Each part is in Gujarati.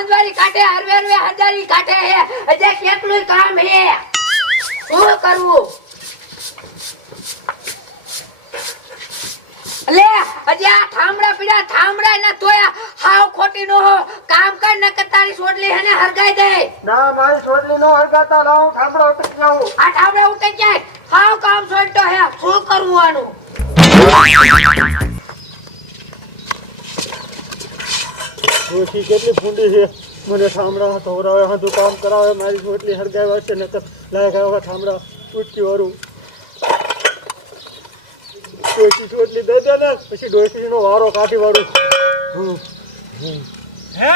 હંજવારી કાટે હરવે હરવે હંજારી કાટે હે. અજે કેટલું કામ હે. શું કરવું? લે અજે આ ઠામડા પીડા ઠામડા ને તોયા હાવ ખોટી નો હો. કામ કર ન તારી સોડલી હને હરગાઈ દે. ના મારી છોડલી નો હરગાતા લાવ ઠામડા ઉતરી જાઉં. આ ઠામડા ઉતરી જાય. હાવ કામ છોડતો હે. શું કરવું આનું? ડોશી કેટલી ફૂંડી છે? મને ઠામડા ધોવરાવે હાથું કામ કરાવે મારી એટલી હરગાવ્યા છે ને લાયક આવ્યા ઠામડા ઉટકી વાળું ડોશી છોડલી દઈ દે ને પછી ડોશી નો વારો કાઢી વાળું. હે?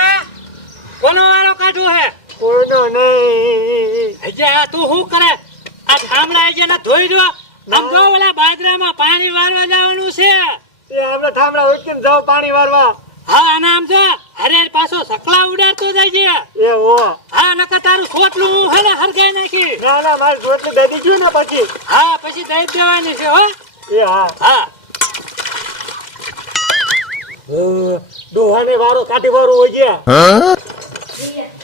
કોનો વારો કાઢો હે? કોઈનો નહીં. હજે આ તું શું કરે? આ ઠામડા ને ધોઈ દો આમ જો ઓલા બાજરામાં પાણી વારવા જવાનું છે. તે આપણે ઠામડા ઉટકીને જાવ પાણી વારવા. હા અને આમ જો હરે પાછો સકલા ઉડાડતો જાય છે. એ હો. હા નકર તારું સોટલું હું હે ને હરગાઈ નાખી. ના ના મારી છોડલી દઈ દીધું ને પછી. હા પછી દઈ દેવાની છે હો. એ હા. હા. ડોહાને વારો કાઢી વાળું હોય ગયા.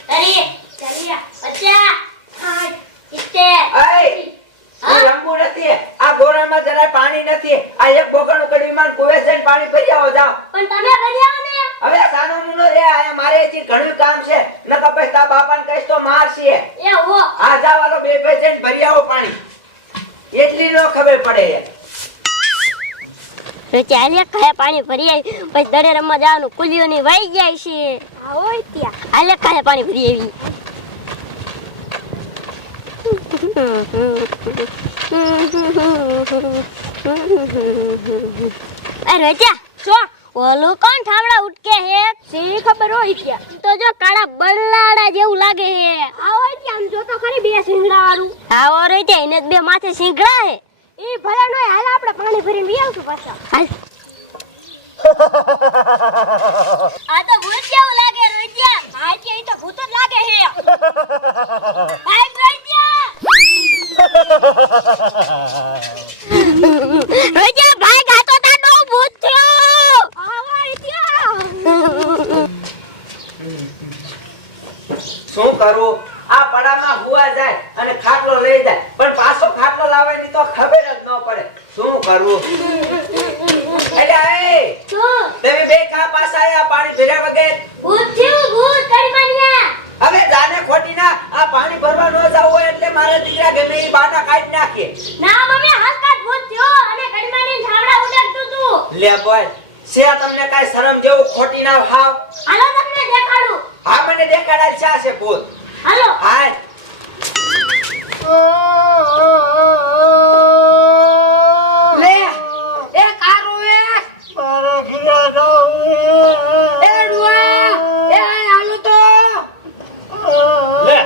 અરે ચલિયા બચ્ચા હાય ઇત્તે અય હા? નથી. આ ગોરામાં જરાય પાણી નથી. આ એક બોકણું કડીમાં કુવે જઈને પાણી ભરી આવો જાઓ. પણ તમે ભર્યા ને હવે સાનો મુનો રે આયા મારે હજી ઘણું કામ છે. ન પછી તા બાપાને કહીશ તો મારશે એ હો. આ જાવ તો બે બે ભરી આવો પાણી. એટલી નો ખબર પડે ચાલે ખાય પાણી ભરી આવી. પછી દરે રમવા જવાનું કુલીઓ ની વાઈ જાય છે. આવો ત્યાં. હાલે ખાય પાણી ભરી આવી. અરે રજા જો. ઓલું કોણ ઠામડા ઉટકે હે? સી ખબર હોય કે તો જો કાળા બળલાડા જેવું લાગે હે. આવો કે આમ જો તો ખરી બે સિંગડા વાળું આવો રે તે એને જ બે માથે સિંગડા હે. એ ભલે નો હાલ આપણે પાણી ભરીને વી આવશું પાછા. હાલ. આ તો ભૂત જેવું લાગે રોજ્યા. આ કે ઈ તો ભૂત જ લાગે હે. રોજ્યા રોજ્યા ભાઈ ગાતો તાનો ભૂત થયો આવો ત્યાં શું કરું? આ પડામાં હુવા જાય અને ખાટલો લઈ જાય. પણ પાછો ખાટલો લાવવાની તો ખબર જ ન પડે. શું કરવું એટલે તમે બે કા પાછા આયા પાણી ભર્યા વગર? ભૂત થયું ભૂત કરમણિયા હવે જાને ખોટી ના આ પાણી ભરવા ન જાવ હોય એટલે મારા દીકરા ગમે એ બાના કાઢી નાખે. ના મમ્મી હસકાટ ભૂત થયો અને કરમણી ઝાવડા ઉડાડતું તું. લે બોલ સે તમને કાઈ શરમ જેવું ખોટી ના હાવ? હાલો હા મને દેખાડા ચા છે ભૂત. હાલો. હાય લે એ કારો એ. મારે ઘીરે જાવું એ. ડુઆ એ હાલો તો. લે.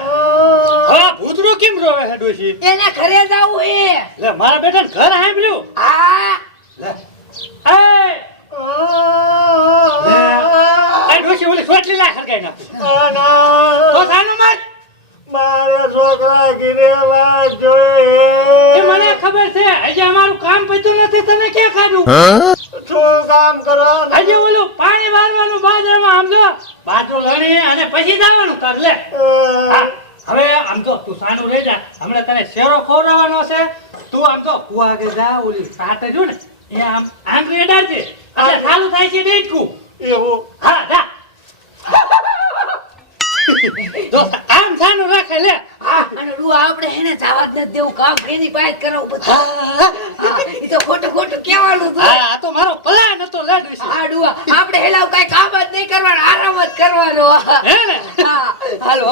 હા ભૂતરું કેમ રોવે હે ડોશી? એને ઘરે જાવું એ લે મારા બેટા ઘર સાંભળ્યું? હા. લે એ એ ડોશી લાખ હરગાઈ નાખું. તો સાનું મત મારે છોકરા એ જોઈએ મને ખબર છે હજી અમારું કામ પત્યું નથી તને ક્યાં કાઢું શું કામ કરો? હજી ઓલું પાણી વાળવાનું બાજરામાં આમ જો. બાજરો લણી અને પછી જવાનું તાર લે. હવે આમ તો તું સાનું રહી જા. હમણાં તને શેરો ખવડાવવાનો છે. તું આમ તો કુવા આગળ જા ઓલી સાથે જો ને. એ આમ આંગળી અડાડજે. એટલે ચાલુ થાય છે ડેટકું એવું. હા જા આમ સાનું રાખે લે. અને રૂ આપણે એને જવા જ ન દેવું કામ એની પાસે કરાવું બધું. એ તો ખોટું ખોટું કહેવાનું હતું આ તો મારો પ્લાન હતો લાડવી છે. હા ડુઆ આપણે હેલાવ કઈ કામ જ નહીં કરવાનું આરામ જ કરવાનો. હે ને? હા હાલ હાલો.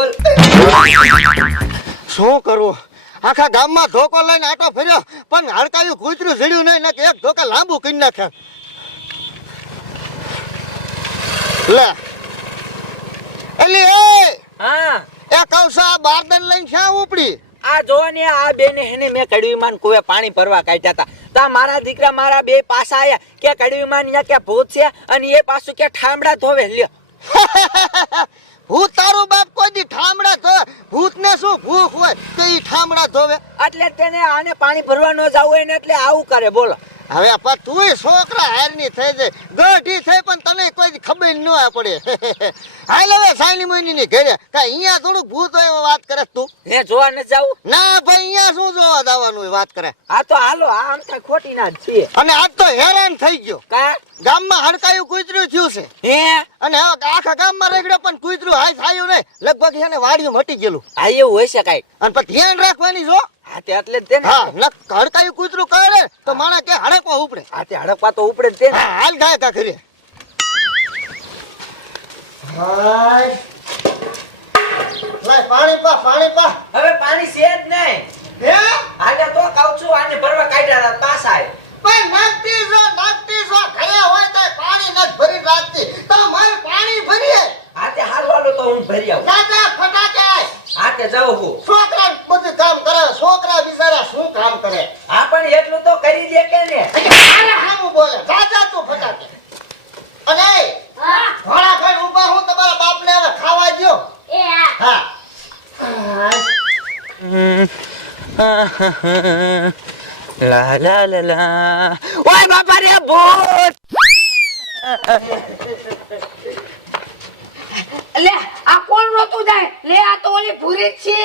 શું કરવું આખા ગામમાં ધોકો લઈને આટો ફર્યો પણ હડકાયું કૂતરું ઝીડ્યું નહીં ને કે એક ધોકા લાંબુ કરી નાખે લે. એલી એ! હા. એ કૌશા બારદન લઈને છે ઉપડી. આ જો ને આ બેને એને મેં કડવી માન કુવે પાણી ભરવા કાઢ્યા હતા તા મારા દીકરા મારા બે પાસા આયા કે કડવી માન યા કે ભૂત છે અને એ પાછું કે ઠામડા ધોવે? લ્યો. ભૂત તારું બાપ કોઈ દી ઠામડા ધોવે ભૂત ને શું ભૂખ હોય તો ઈ ઠામડા ધોવે? એટલે તેને આને પાણી ભરવા ન જાવ હોય ને એટલે આવું કરે બોલો. હવે આપા તુંય છોકરા હારની થઈ જાય. ગઢી થઈ પણ તને કોઈ ખબર ન પડે. હાલ હવે સાયની મોઈની ની ઘરે. કે અહીંયા થોડુંક ભૂત હોય વાત કરે તું? હે જોવા ન જાવ ના ભાઈ અહીંયા શું જોવા જવાનું વાત કરે? આ તો હાલો આ આમ તો ખોટી ના છે. અને આજ તો હેરાન થઈ ગયો. કા? ગામમાં હડકાયું કૂતરું થયું છે. હે? અને આખા ગામમાં રેગડ્યો પણ કૂતરું હાય થાયું નહીં. લગભગ એને વાડિયું મટી ગયેલું. આ એવું હોય છે કાંઈ. અને પછી ધ્યાન રાખવાની છો હા તે એટલે જ ને. હા હડકાયું કૂતરું કરે તો માણા કે હડકવા ઉપડે. હા તે હડકવા તો ઉપડે જ તે ને. હા હાલ ગાય કા કરી હાય લાય પાણી પા પાણી પા. હવે પાણી છે જ નહીં. હે? આજે તો કહું છું આને ભરવા કાઢ્યા હતા પાછા. પણ નાખતી છો નાખતી છો ઘરે હોય તો પાણી નથી ભરી રાખતી. તો મારે પાણી ભરીએ. હા તે હાલો હાલો તો હું ભરી આવું. દાદા ફટાકે આતે હા તે જાઉં હું. છોકરા કામ કરે છોકરા બિચારા શું કામ કરે? હા પણ એટલું તો કરી દે કે ને. મારે હામું બોલે રાજા તું ફટાકે. અને હા. ઘોડા ખાઈ ઊભા હું તમારા બાપને હવે ખાવા દો હા. લા લા લા લા. ઓય બાપા રે ભૂત! લે આ કોણ રોતું જાય? લે આ તો ઓલી ભૂરી છે.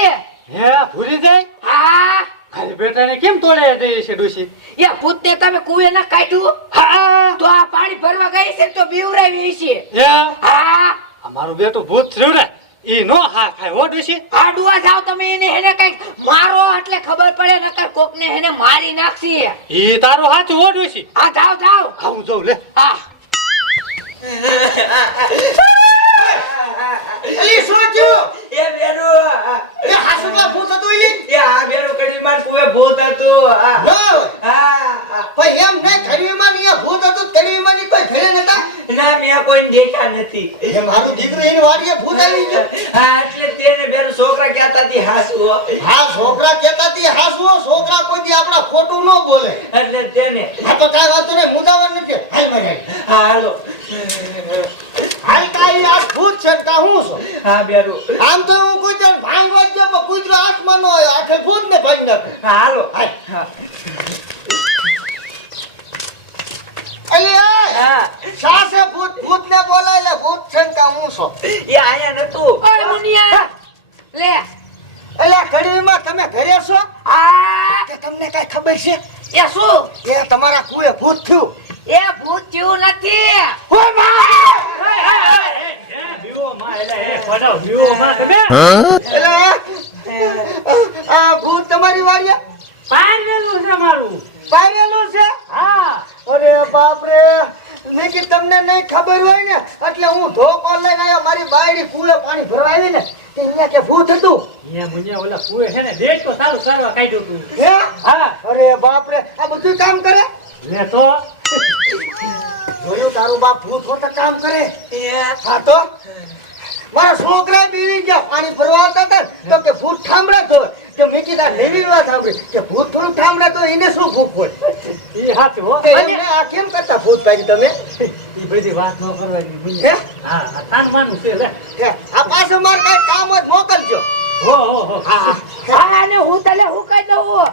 હે ભૂલી જાય હા? ખાલી બેટાને કેમ તોડે દે છે ડોશી યા ભૂત ને તમે કુએ ના કાઢ્યું? હા. તો આ પાણી ભરવા ગઈ છે તો બીવરાવી છે હે? હા. અમારું બેટું ભૂત થયું ને એ નો હા ખાય હો ડોશી? આ જાવ તમે એને એને કંઈક મારો એટલે ખબર પડે નકર કોક ને એને મારી નાખશે. એ તારું હાથ હો ડોશી. આ જાવ જાવ હા જાઉં લે. હા. અલી થયું? એ બેરો એ હાસુમાં ભૂત હતું ઈ? એ આ બેરો કડી માં ભૂત હતું હા. પણ એમ નહીં ઘડીમાં ને ભૂત હતું ઘડીમાં ની કોઈ ઘરે નતા? ના મેં કોઈ દેખ્યા નથી. એ મારું દીકરું એની વાડીએ ભૂત આવી ગયું. હા એટલે તેને બેરો છોકરા કહેતા હતી હાસુ હા છોકરા કહેતા હતી હાસુઓ છોકરા કોઈ દી આપણા ખોટું ન બોલે. એટલે તેને. આ તો કાંઈ વાંધો નહીં મુદાવર નથી. હાલ મારે. હાલો. ભૂત છે હું છું? હા બેરો આમ તો હું કૂતર ભાંગવા જ ગયો પણ કૂતરો હાથમાં ન આવ્યો આખે ભૂત ને ભાંગી નાખે. હાલો. હા. અલી આય હા. સાસે ભૂત ભૂત ને બોલાય લે ભૂત છે ને કાં હું છું. એ આયા નતું. ઓય મુનિયા. લે. એટલે ઘડીમાં તમે ઘરે છો? આ કે તમને કાંઈ ખબર છે? એ શું? એ તમારા કુએ ભૂત થયું એ ભૂત જેવું નથી ઓય બા! બીવો માં એટલે એ પડાવ બીવો માં તમે એટલે આ ભૂત તમારી વાડીએ? પાડેલું છે મારું. પાડેલું છે? હા. અરે બાપ રે મેં તમને નહીં ખબર હોય ને એટલે હું ધોકો લઈને આવ્યો મારી બાયડી કુએ પાણી ભરવા આવી ને તે અહીંયા કે ભૂત હતું. અહીંયા મુનિયા ઓલા કુએ છે ને દેખ તો સારું કરવા કાઢ્યું તું. હે? હા. અરે બાપ રે આ બધું કામ કરે? લે તો. જોયું તારું બાપ ભૂત હોતા કામ કરે? એ. હા તો? મારા છોકરા બીવી ગયા પાણી ભરવા આવતા હતા તો કે ભૂત ઠામડા તો તો મેં કીધા નવી વાત સાંભળી. કે ભૂત થોડું ઠામડા તો એને શું ભૂખ હોય? એ હાથ હો. આ કેમ કરતા ભૂત ભાઈ તમે? ઈ બધી વાત ન કરવાની હે? હા આ તાન માનું છે લે. આ પાછું મારે કઈ કામ જ મોકલજો. હો હો હો હા હા. અને હું તને હું કહી દઉં?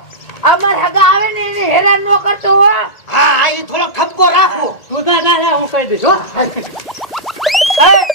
અમાર હગા આવે ને એને હેરાન ન કરતો હો. હા એ થોડો ખપકો રાખો તું ના હું કહી દઈશ હો. એ,